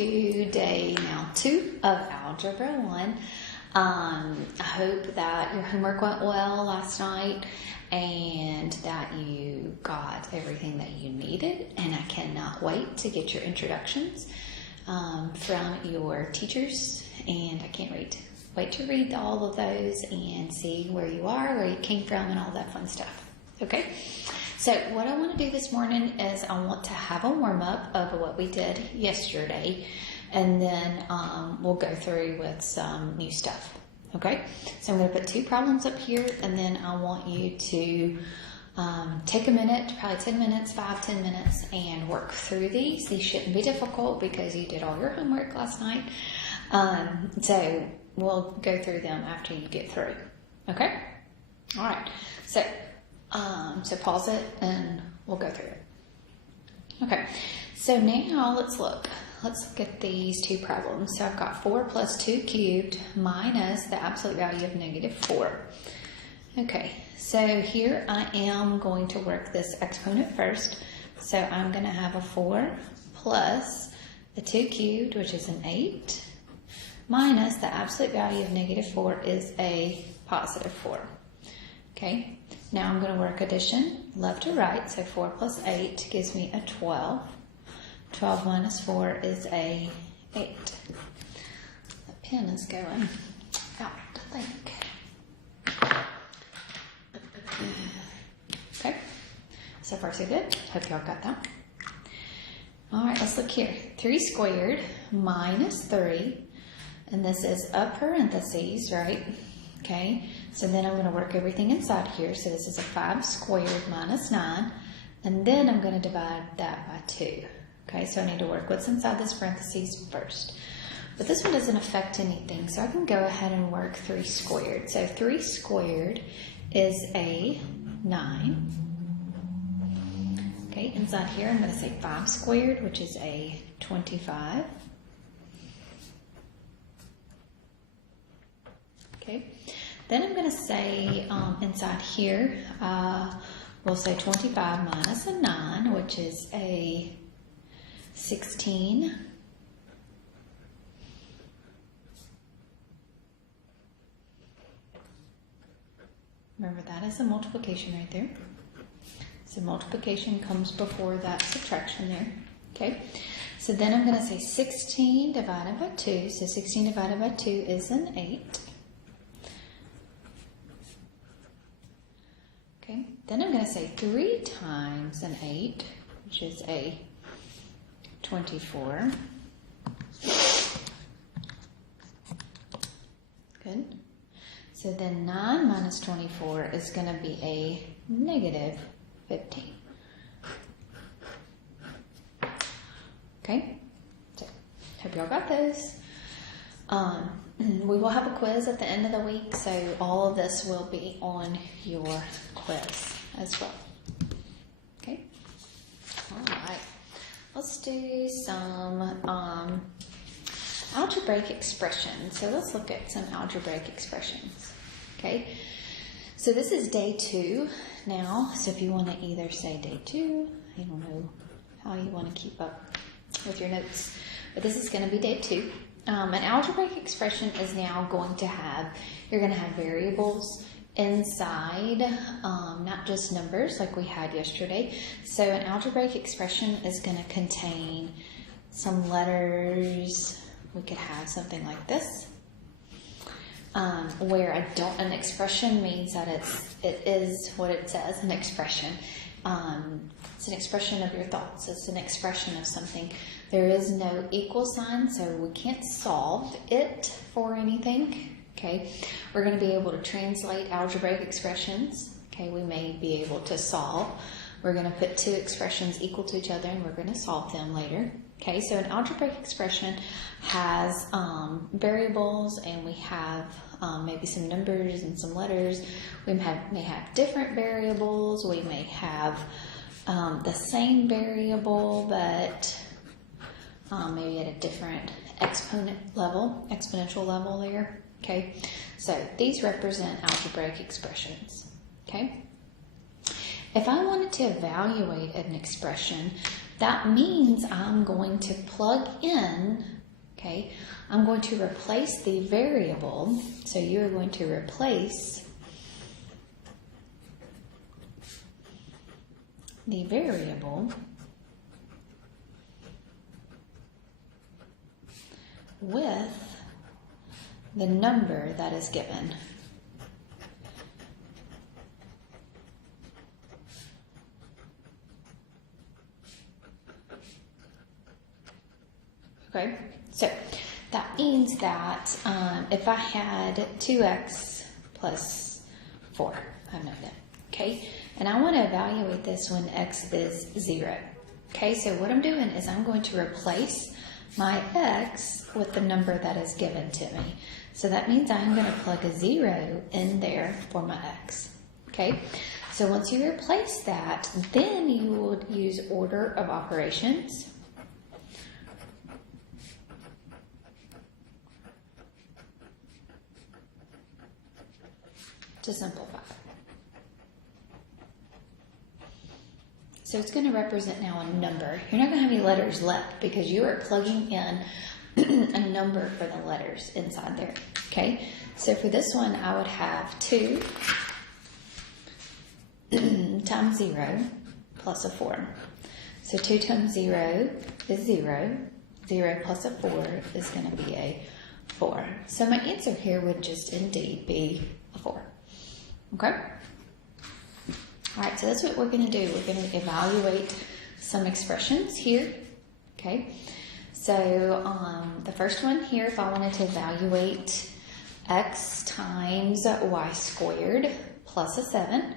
to day now 2 of Algebra 1. I hope that your homework went well last night and that you got everything that you needed, and I cannot wait to get your introductions from your teachers, and I can't wait to read all of those and see where you are, where you came from, and all that fun stuff. Okay? So what I want to do this morning is I want to have a warm-up of what we did yesterday, and then we'll go through with some new stuff. Okay? So I'm going to put 2 problems up here, and then I want you to take a minute, probably 10 minutes, 5-10 minutes, and work through these. These shouldn't be difficult because you did all your homework last night. So we'll go through them after you get through. Okay? All right. So pause it and we'll go through it. Okay. So now let's look. Let's look at these 2 problems. So I've got 4 plus 2 cubed minus the absolute value of -4. Okay. So here I am going to work this exponent first. So I'm going to have a 4 plus the 2 cubed, which is an 8, minus the absolute value of -4 is a +4. Okay. Now I'm going to work addition left to right. So 4 plus 8 gives me a 12. 12 minus 4 is a 8. The pen is going out, I think. Okay. So far so good. Hope y'all got that. All right, let's look here. 3 squared minus 3. And this is a parentheses, right? Okay, so then I'm going to work everything inside here. So this is a 5 squared minus 9. And then I'm going to divide that by 2. Okay, so I need to work what's inside this parentheses first. But this one doesn't affect anything, so I can go ahead and work 3 squared. So 3 squared is a 9. Okay, inside here I'm going to say 5 squared, which is a 25. Okay, then I'm going to say inside here, we'll say 25 minus a 9, which is a 16. Remember, that is a multiplication right there. So multiplication comes before that subtraction there. Okay, so then I'm going to say 16 divided by 2. So 16 divided by 2 is an 8. Okay, then I'm going to say 3 times an 8, which is a 24. Good. So then 9 minus 24 is going to be a -15. Okay, so hope y'all got those. We will have a quiz at the end of the week, so all of this will be on your quiz as well. Okay, all right. Let's do some algebraic expressions. So let's look at some algebraic expressions. Okay, so this is day 2 now. So if you want to either say day 2, I don't know how you want to keep up with your notes, but this is going to be day 2. An algebraic expression is now going to have, you're going to have variables inside, not just numbers like we had yesterday. So an algebraic expression is going to contain some letters. We could have something like this, where an expression means that it is what it says, an expression. It's an expression of your thoughts. It's an expression of something. There is no equal sign, so we can't solve it for anything. Okay, we're going to be able to translate algebraic expressions. Okay, we may be able to solve. We're going to put 2 expressions equal to each other, and we're going to solve them later. Okay, so an algebraic expression has variables, and we have maybe some numbers and some letters. We may have different variables. We may have the same variable, but maybe at a different exponential level there. Okay, so these represent algebraic expressions. Okay, if I wanted to evaluate an expression, that means I'm going to plug in, okay, I'm going to replace the variable. So you're going to replace the variable with the number that is given. Okay, so that means that if I had 2x plus 4, I have no idea, okay? And I want to evaluate this when x is 0. Okay, so what I'm doing is I'm going to replace my x with the number that is given to me. So that means I'm going to plug a 0 in there for my x. Okay, so once you replace that, then you would use order of operations. To simplify. So it's going to represent now a number. You're not going to have any letters left because you are plugging in a number for the letters inside there. Okay, so for this one, I would have 2 times 0 plus a 4. So 2 times 0 is 0. 0 plus a 4 is going to be a 4. So my answer here would just indeed be a 4. Okay? All right, so that's what we're going to do. We're going to evaluate some expressions here. Okay? So the first one here, if I wanted to evaluate x times y squared plus a 7.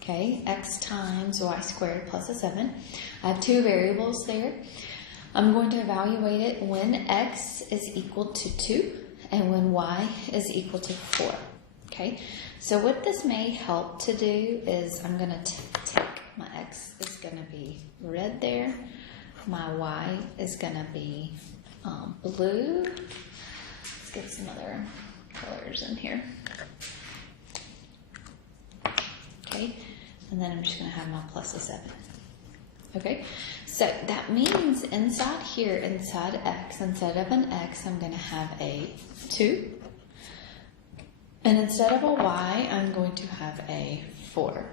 Okay, x times y squared plus a 7. I have 2 variables there. I'm going to evaluate it when x is equal to 2 and when y is equal to 4. Okay, so what this may help to do is I'm going to take my x is going to be red there. My y is going to be blue. Let's get some other colors in here. Okay, and then I'm just going to have my plus a 7. Okay, so that means inside here, inside x, instead of an x, I'm going to have a 2. And instead of a y, I'm going to have a 4.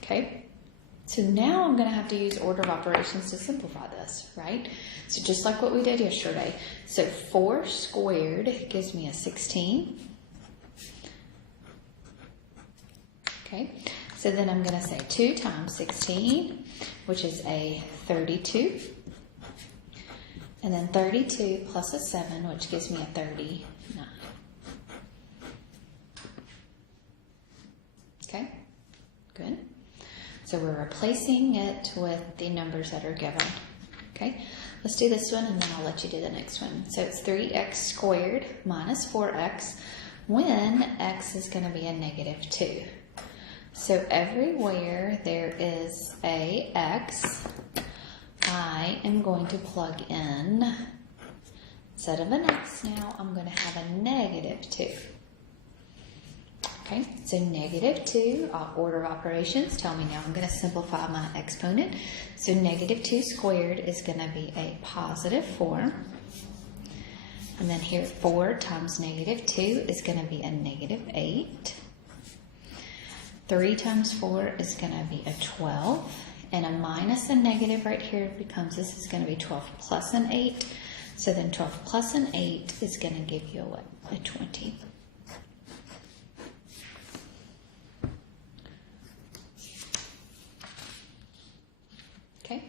Okay? So now I'm going to have to use order of operations to simplify this, right? So just like what we did yesterday. So 4 squared gives me a 16. Okay? So then I'm going to say 2 times 16, which is a 32. And then 32 plus a 7, which gives me a 39. Okay, good. So we're replacing it with the numbers that are given. Okay, let's do this one and then I'll let you do the next one. So it's 3x squared minus 4x when x is going to be a negative 2. So everywhere there is a x, I am going to plug in, instead of an x now, I'm going to have a negative 2. Okay, so negative 2, order of operations, tell me now I'm going to simplify my exponent. So negative 2 squared is going to be a positive 4. And then here 4 times negative 2 is going to be a negative 8. 3 times 4 is going to be a 12. And a minus and negative right here becomes, this is going to be 12 plus an 8. So then 12 plus an 8 is going to give you a what? A 20. Okay.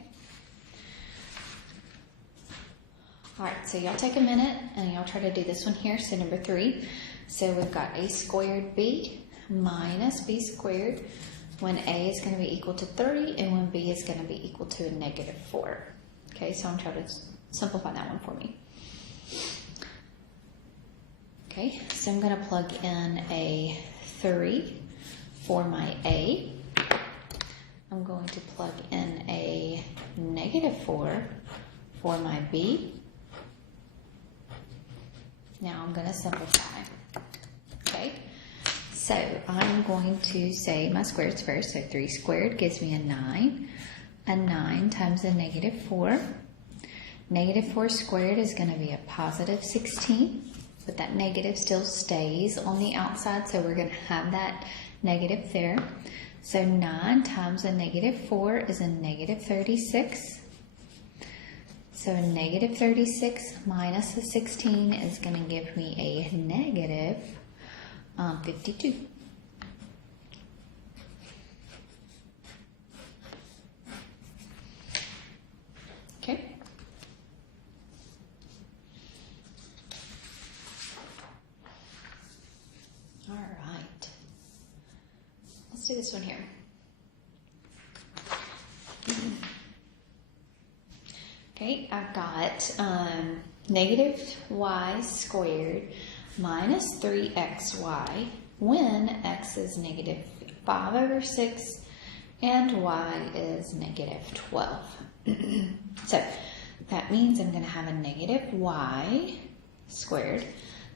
All right, so y'all take a minute and y'all try to do this one here. So number 3. So we've got a squared b minus b squared when a is going to be equal to 30 and when b is going to be equal to a negative 4. Okay, so I'm trying to simplify that one for me. Okay, so I'm going to plug in a 3 for my a. I'm going to plug in a negative 4 for my b. Now I'm going to simplify. Okay, so I'm going to say my squares first. So 3 squared gives me a 9. a 9 times a negative 4. Negative 4 squared is going to be a positive 16, but that negative still stays on the outside, so we're going to have that negative there. So 9 times a negative 4 is a negative 36. So a negative 36 minus a 16 is going to give me a negative 52. Okay. All right. Let's do this one here. Okay, I've got negative y squared minus 3xy when x is negative 5 over 6 and y is negative 12. So that means I'm going to have a negative y squared.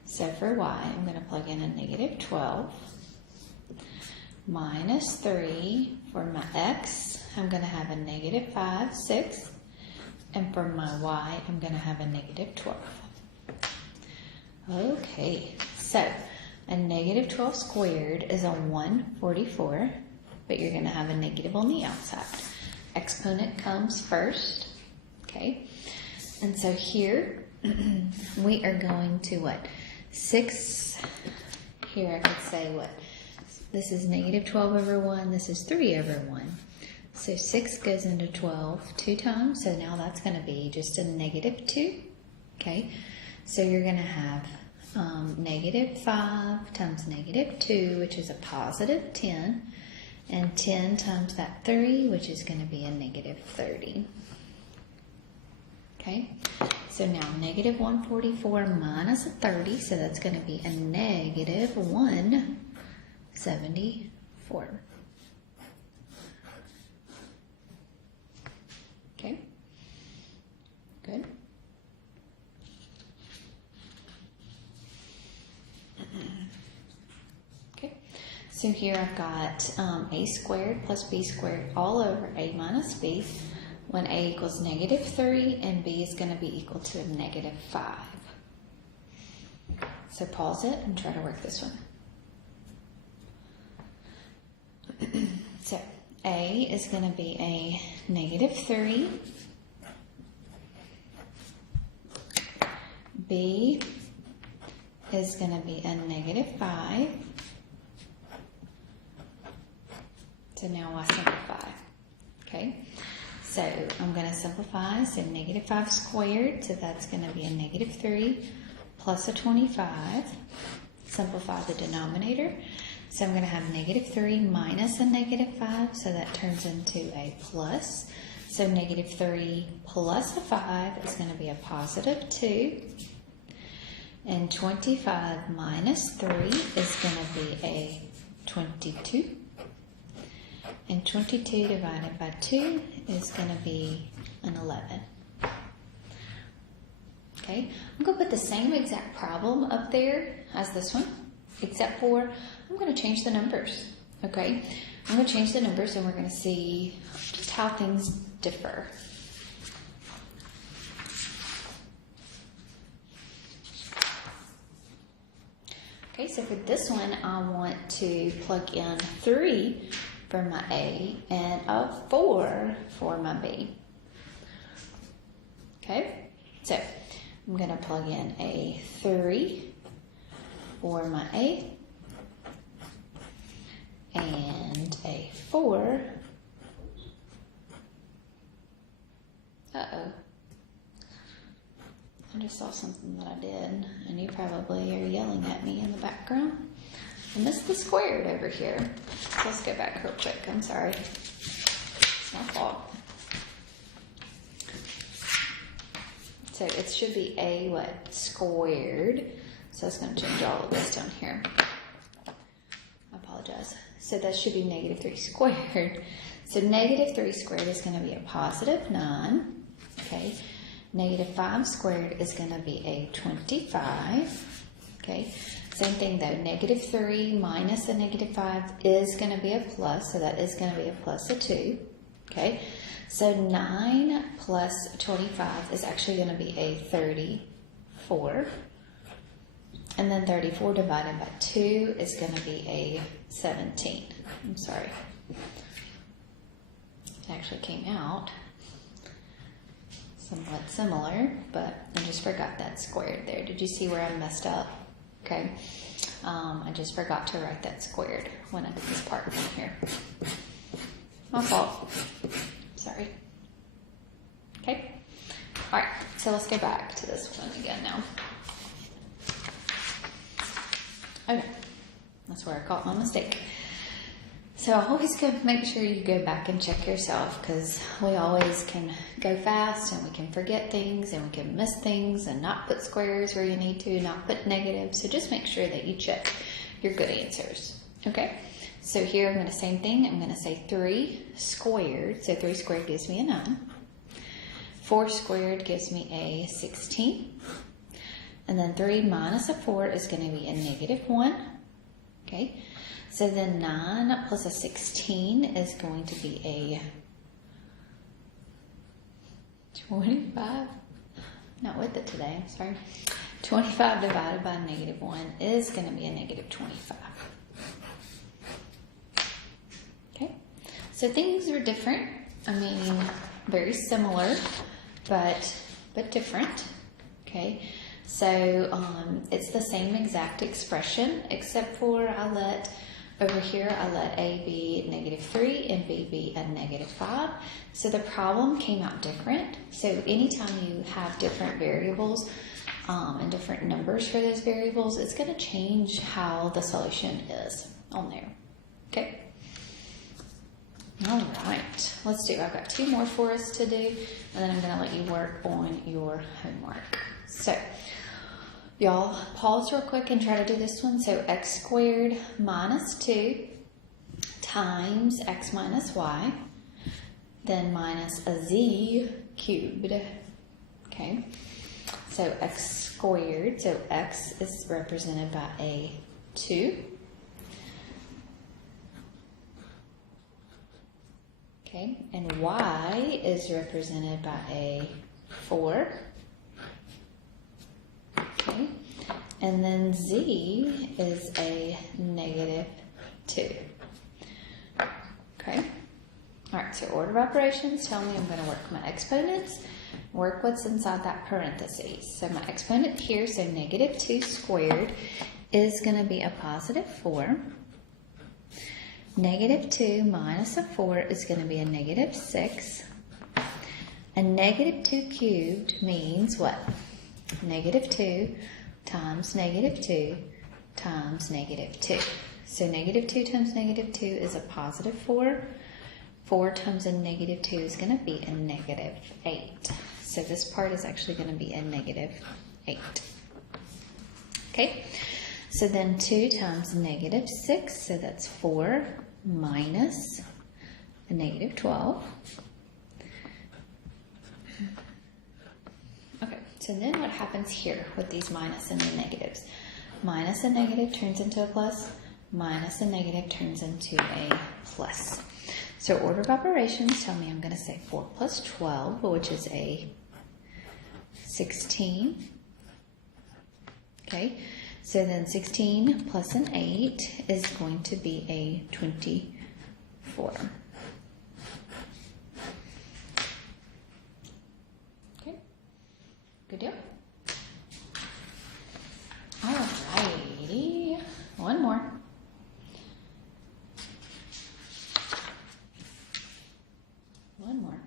So for y, I'm going to plug in a negative 12 minus 3. For my x, I'm going to have a negative 5, 6. And for my y, I'm going to have a negative 12. Okay, so a negative 12 squared is a 144, but you're going to have a negative on the outside. Exponent comes first, okay? And so here, we are going to what? 6, here I could say what? This is negative 12 over 1, this is 3 over 1. So 6 goes into 12 2 times, so now that's going to be just a negative 2, okay? So you're going to have negative 5 times negative 2, which is a positive 10, and 10 times that 3, which is going to be a negative 30. Okay, so now negative 144 minus a 30, so that's going to be a negative 174. Okay, good. Okay, so here I've got a squared plus b squared all over a minus b, when a equals negative 3 and b is going to be equal to a negative 5. So pause it and try to work this one. So a is going to be a negative 3, b is going to be a negative 5, so now I simplify, okay? So I'm going to simplify, so negative 5 squared, so that's going to be a negative 3 plus a 25, simplify the denominator. So I'm going to have negative 3 minus a negative 5, so that turns into a plus. So negative 3 plus a 5 is going to be a positive 2. And 25 minus 3 is going to be a 22. And 22 divided by 2 is going to be an 11. Okay, I'm going to put the same exact problem up there as this one, except for I'm going to change the numbers, okay? I'm going to change the numbers and we're going to see just how things differ. Okay, so for this one, I want to plug in 3 for my A and a 4 for my B. Okay, so I'm going to plug in a 3 for my A and a 4. Uh-oh. I just saw something that I did, and you probably are yelling at me in the background. I missed the squared over here. So let's go back real quick. I'm sorry. It's my fault. So it should be a what? Squared. So it's going to change all of this down here. I apologize. So that should be negative 3 squared. So negative 3 squared is going to be a positive 9. Okay. Negative 5 squared is going to be a 25. Okay. Same thing though. Negative 3 minus a negative 5 is going to be a plus. So that is going to be a plus of 2. Okay, so 9 plus 25 is actually going to be a 34. And then 34 divided by 2 is going to be a 17. I'm sorry. It actually came out somewhat similar, but I just forgot that squared there. Did you see where I messed up? Okay. I just forgot to write that squared when I did this part in here. My fault. Sorry. Okay. All right. So let's go back to this one again now. Okay. That's where I caught my mistake. So always make sure you go back and check yourself, because we always can go fast and we can forget things and we can miss things and not put squares where you need to, not put negatives. So just make sure that you check your good answers. Okay, so here I'm going to same thing. I'm going to say 3 squared. So 3 squared gives me a 9. 4 squared gives me a 16. And then 3 minus a 4 is going to be a negative 1. Okay. So then 9 plus a 16 is going to be a 25. Not with it today, I'm sorry. 25 divided by negative 1 is going to be a negative 25. Okay, so things are different. I mean, very similar, but different. Okay, so it's the same exact expression, except for over here, I let A be negative 3 and B be a negative 5. So the problem came out different. So anytime you have different variables and different numbers for those variables, it's going to change how the solution is on there. Okay? All right. Let's do, I've got 2 more for us to do, and then I'm going to let you work on your homework. So, y'all, pause real quick and try to do this one. So x squared minus 2 times x minus y, then minus a z cubed. Okay, so x squared, so x is represented by a 2. Okay, and y is represented by a 4. Okay, and then z is a negative 2. Okay, all right, so order of operations tell me I'm going to work my exponents, work what's inside that parentheses. So my exponent here, so negative 2 squared, is going to be a positive 4. Negative 2 minus a 4 is going to be a negative 6. And negative 2 cubed means what? Negative 2 times negative 2 times negative 2. So negative 2 times negative 2 is a positive 4. 4 times a negative 2 is going to be a negative 8. So this part is actually going to be a negative 8. Okay, so then 2 times negative 6, so that's 4 minus a negative 12. Okay, so then what happens here with these minus and the negatives? Minus a negative turns into a plus, minus a negative turns into a plus. So order of operations tell me I'm going to say 4 plus 12, which is a 16. Okay, so then 16 plus an 8 is going to be a 24. Okay, good deal. Alrighty, one more. One more.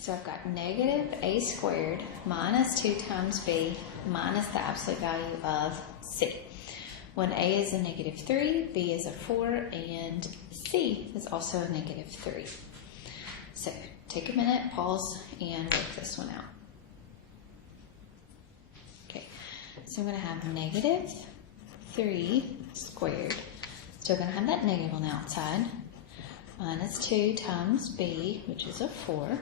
So I've got negative a squared minus 2 times b minus the absolute value of c. When a is a negative 3, b is a 4, and c is also a negative 3. So take a minute, pause, and work this one out. Okay, so I'm going to have negative 3 squared. Still going to have that negative on the outside. Minus 2 times b, which is a 4,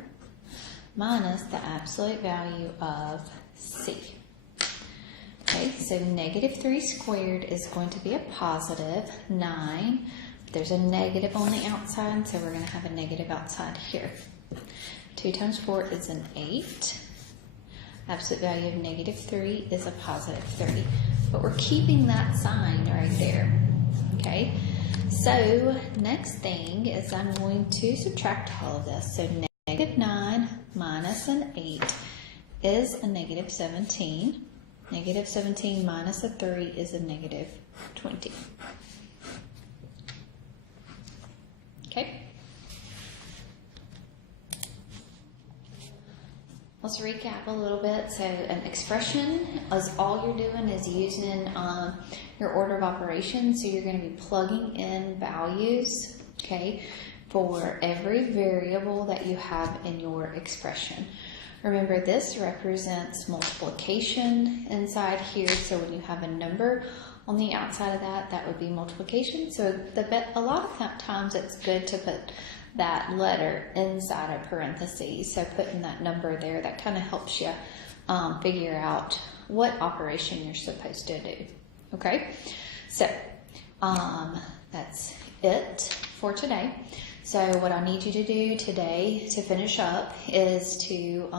minus the absolute value of c. Okay, so negative 3 squared is going to be a positive 9 There's a negative on the outside, so we're going to have a negative outside here. 2 times 4 is an 8. Absolute value of negative 3 is a positive 3. But we're keeping that sign right there. Okay? So, next thing is I'm going to subtract all of this. So, negative 9 minus an 8 is a negative 17. Negative 17 minus a 3 is a negative 20. Okay? Let's recap a little bit. So an expression is all you're doing is using your order of operations. So you're going to be plugging in values, okay, for every variable that you have in your expression. Remember, this represents multiplication inside here. So when you have a number on the outside of that, that would be multiplication. So a lot of times it's good to put that letter inside a parentheses. So putting that number there, that kind of helps you figure out what operation you're supposed to do. Okay, so that's it for today. So what I need you to do today to finish up is to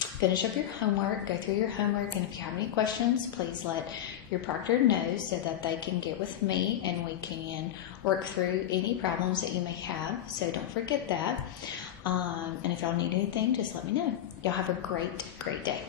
finish up your homework, go through your homework, and if you have any questions, please let your proctor know so that they can get with me and we can work through any problems that you may have. So don't forget that. And if y'all need anything, just let me know. Y'all have a great, great day.